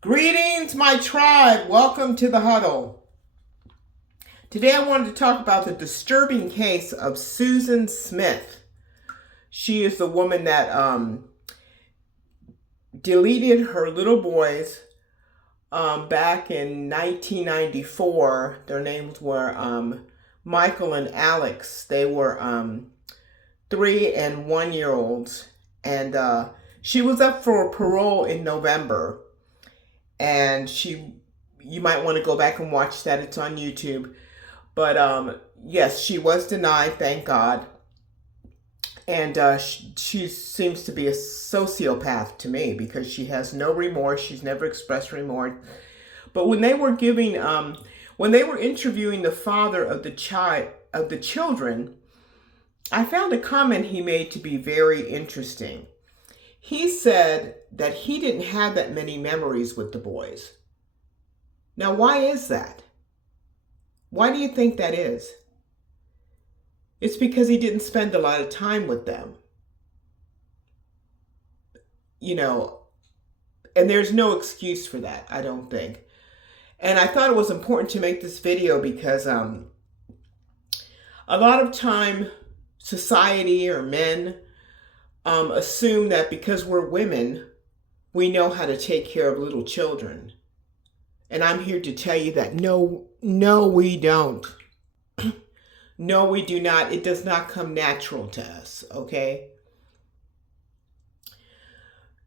Greetings, my tribe. Welcome to the huddle. Today I wanted to talk about the disturbing case of Susan Smith. She is the woman that deleted her little boys back in 1994. Their names were Michael and Alex. They were 3 and 1 year olds. And she was up for parole in November. And you might want to go back and watch that. It's on YouTube. But yes, she was denied, thank God. And she seems to be a sociopath to me because she has no remorse. She's never expressed remorse. But when they were interviewing the father of the children, I found a comment he made to be very interesting. He said that he didn't have that many memories with the boys. Now, why is that? Why do you think that is? It's because he didn't spend a lot of time with them. And there's no excuse for that, I don't think. And I thought it was important to make this video because a lot of time society or men assume that because we're women, we know how to take care of little children. And I'm here to tell you that no, we don't. No, we do not. It does not come natural to us, okay?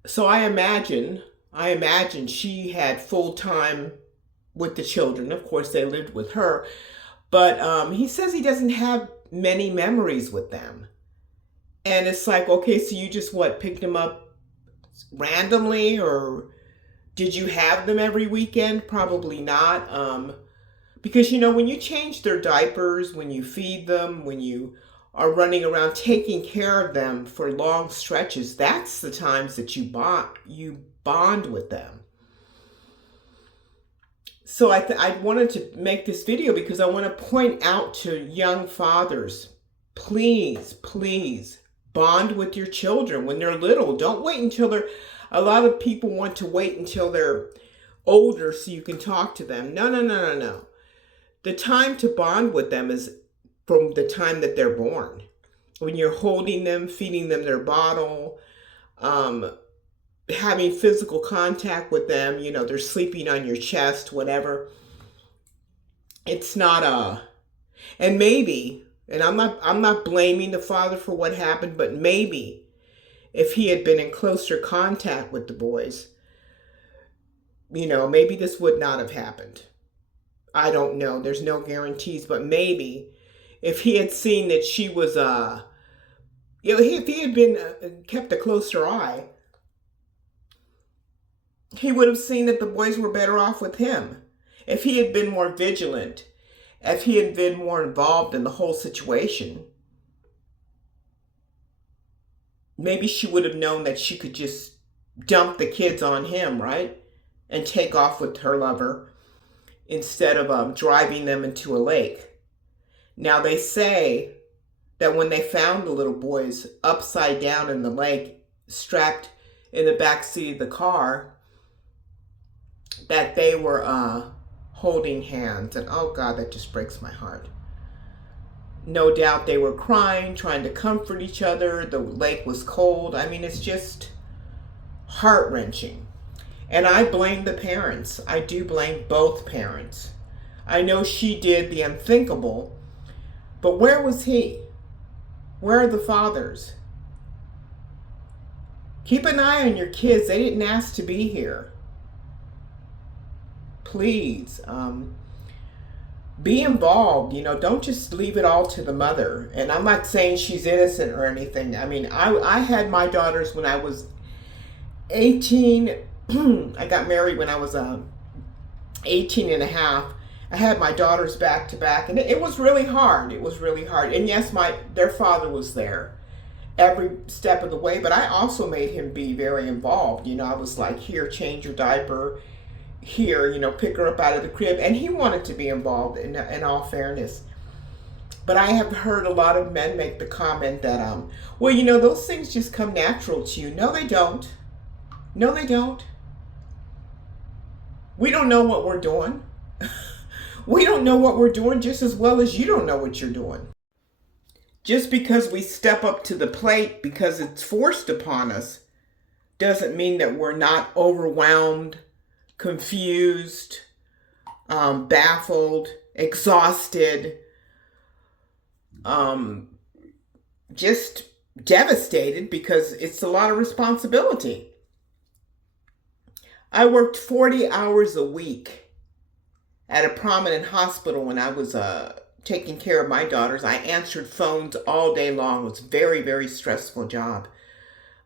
So I imagine she had full time with the children. Of course, they lived with her. But he says he doesn't have many memories with them. And it's like, okay, so you just picked them up randomly, or did you have them every weekend? Probably not. Because, when you change their diapers, when you feed them, when you are running around taking care of them for long stretches, that's the times that you bond with them. So I wanted to make this video because I want to point out to young fathers, please bond with your children when they're little. Don't wait until a lot of people want to wait until they're older so you can talk to them. No. The time to bond with them is from the time that they're born. When you're holding them, feeding them their bottle, having physical contact with them, they're sleeping on your chest, whatever. It's not and maybe, and I'm not blaming the father for what happened, but maybe if he had been in closer contact with the boys, maybe this would not have happened. I don't know. There's no guarantees, but maybe if he had seen that she was, if he had been kept a closer eye, he would have seen that the boys were better off with him. If he had been more vigilant, if he had been more involved in the whole situation, maybe she would have known that she could just dump the kids on him, right? And take off with her lover instead of driving them into a lake. Now, they say that when they found the little boys upside down in the lake, strapped in the back seat of the car, that they were holding hands. And oh God, that just breaks my heart. No doubt they were crying, trying to comfort each other. The lake was cold. I mean, it's just heart-wrenching. And I blame the parents. I do blame both parents. I know she did the unthinkable, but where was he? Where are the fathers? Keep an eye on your kids. They didn't ask to be here. Please, be involved. Don't just leave it all to the mother. And I'm not saying she's innocent or anything. I mean, I had my daughters when I was 18. I got married when I was 18 and a half. I had my daughters back to back, and it was really hard. It was really hard. And yes, their father was there every step of the way, but I also made him be very involved. I was like, here, change your diaper. Here, pick her up out of the crib. And he wanted to be involved, in all fairness. But I have heard a lot of men make the comment that, those things just come natural to you. No, they don't. No, they don't. We don't know what we're doing. We don't know what we're doing just as well as you don't know what you're doing. Just because we step up to the plate because it's forced upon us doesn't mean that we're not overwhelmed, confused, baffled, exhausted, just devastated, because it's a lot of responsibility. I worked 40 hours a week at a prominent hospital when I was taking care of my daughters. I answered phones all day long. It was a very, very stressful job,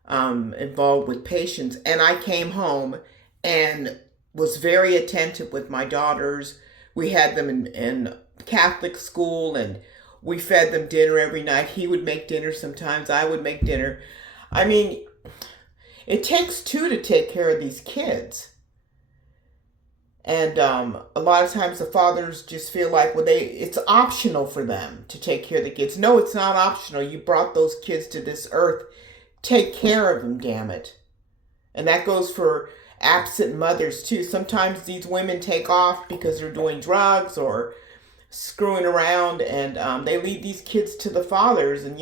involved with patients. And I came home and was very attentive with my daughters. We had them in Catholic school, and we fed them dinner every night. He would make dinner sometimes. I would make dinner. I mean, it takes two to take care of these kids. And a lot of times the fathers just feel like, well, it's optional for them to take care of the kids. No, it's not optional. You brought those kids to this earth. Take care of them, damn it. And that goes for absent mothers too. Sometimes these women take off because they're doing drugs or screwing around, and they leave these kids to the fathers. And,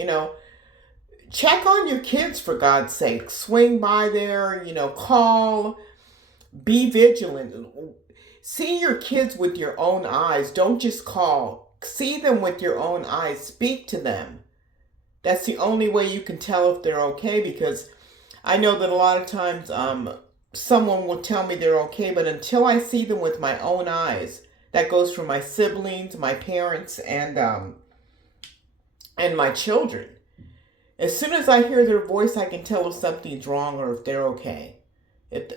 check on your kids, for God's sake. Swing by there, call, be vigilant. See your kids with your own eyes. Don't just call. See them with your own eyes. Speak to them. That's the only way you can tell if they're okay, because I know that a lot of times someone will tell me they're okay, but until I see them with my own eyes, that goes for my siblings, my parents, and my children. As soon as I hear their voice, I can tell if something's wrong or if they're okay.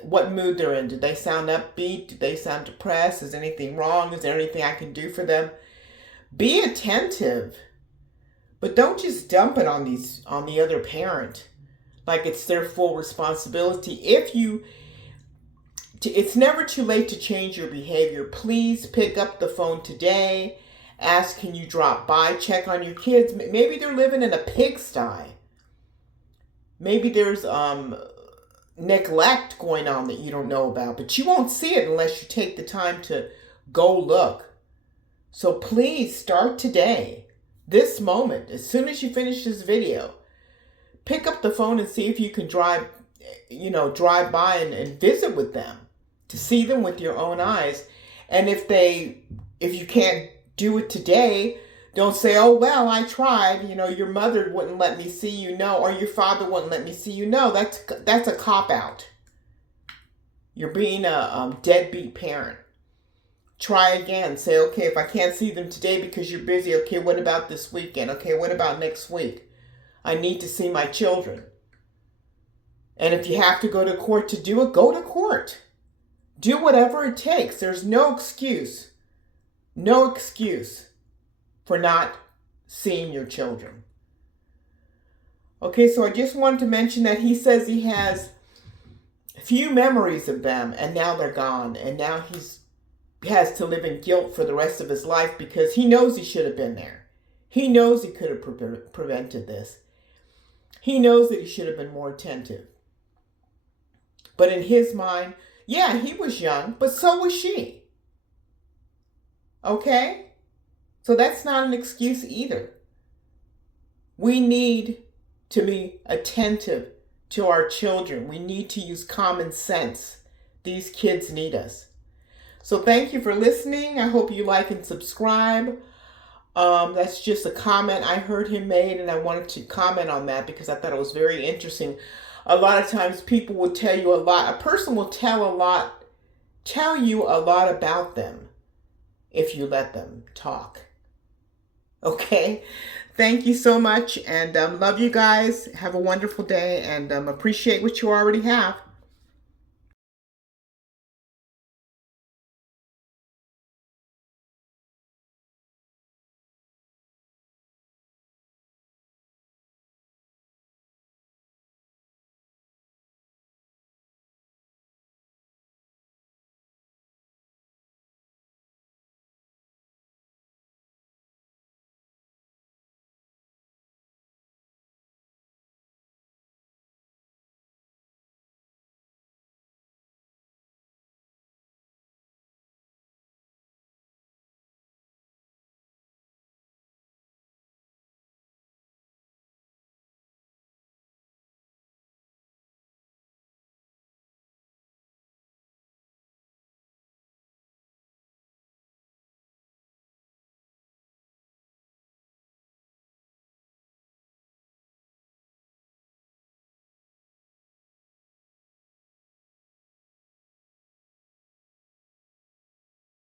What mood they're in. Do they sound upbeat? Do they sound depressed? Is anything wrong? Is there anything I can do for them? Be attentive, but don't just dump it on the other parent like it's their full responsibility. It's never too late to change your behavior. Please pick up the phone today. Ask, can you drop by? Check on your kids. Maybe they're living in a pigsty. Maybe there's neglect going on that you don't know about, but you won't see it unless you take the time to go look. So please start today, this moment, as soon as you finish this video. Pick up the phone and see if you can drive by and visit with them, to see them with your own eyes. And if you can't do it today, don't say, oh, well, I tried. Your mother wouldn't let me see you. No, or your father wouldn't let me see you. No, that's a cop-out. You're being a deadbeat parent. Try again. Say, okay, if I can't see them today because you're busy, okay, what about this weekend? Okay, what about next week? I need to see my children. And if you have to go to court to do it, go to court. Do whatever it takes. There's no excuse. No excuse for not seeing your children. Okay, so I just wanted to mention that he says he has few memories of them, and now they're gone. And now he has to live in guilt for the rest of his life because he knows he should have been there. He knows he could have prevented this. He knows that he should have been more attentive. But in his mind, yeah, he was young, but so was she. Okay? So that's not an excuse either. We need to be attentive to our children. We need to use common sense. These kids need us. So thank you for listening. I hope you like and subscribe. That's just a comment I heard him made, and I wanted to comment on that because I thought it was very interesting. A lot of times people will tell you a lot. A person will tell you a lot about them if you let them talk. Okay? Thank you so much, and love you guys. Have a wonderful day, and appreciate what you already have.